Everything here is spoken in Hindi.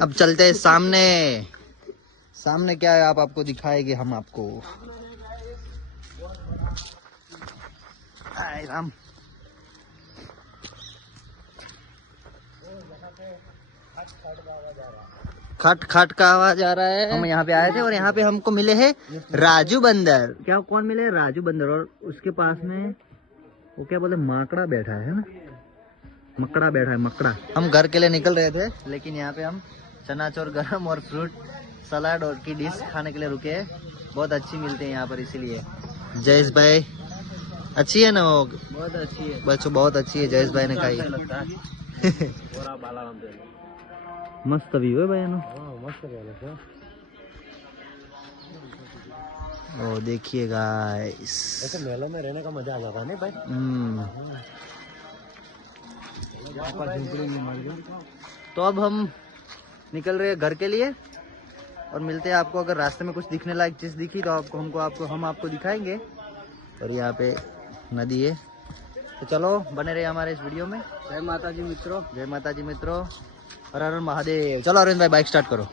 अब चलते हैं सामने। सामने क्या है आप आपको दिखाएंगे हम आपको। आए राम। खट खट का आवाज आ रहा है। हम यहाँ पे आए थे और यहाँ पे हमको मिले हैं राजू बंदर। क्या कौन मिले? राजू बंदर। और उसके पास में वो क्या बोले, माकड़ा बैठा है ना, मकड़ा बैठा है, मकड़ा। हम घर के लिए निकल रहे थे, लेकिन यहाँ पे हम चनाचोर गरम और फ्रूट सलाद और की डिश खाने के लिए रुके हैं। बहुत अच्छी मिलती है यहाँ पर, इसीलिए। जयेश भाई अच्छी है ना? वो बहुत अच्छी है बच्चों, बहुत अच्छी है। जयेश भाई ने खाई। मस्त भी हुए भाई ना। ओ देखिए गाइस, ऐसे मेले में रहने का मजा आ जाता है नहीं भाई। तो अब हम निकल रहे हैं घर के लिए और मिलते हैं आपको। अगर रास्ते में कुछ दिखने लायक चीज दिखी तो हम आपको दिखाएंगे। और यहाँ पे नदी है, तो चलो बने रहे हमारे इस वीडियो में। जय माता जी मित्रों, जय माता जी मित्रों। हर हर महादेव। चलो अरविंद भाई बाइक स्टार्ट करो।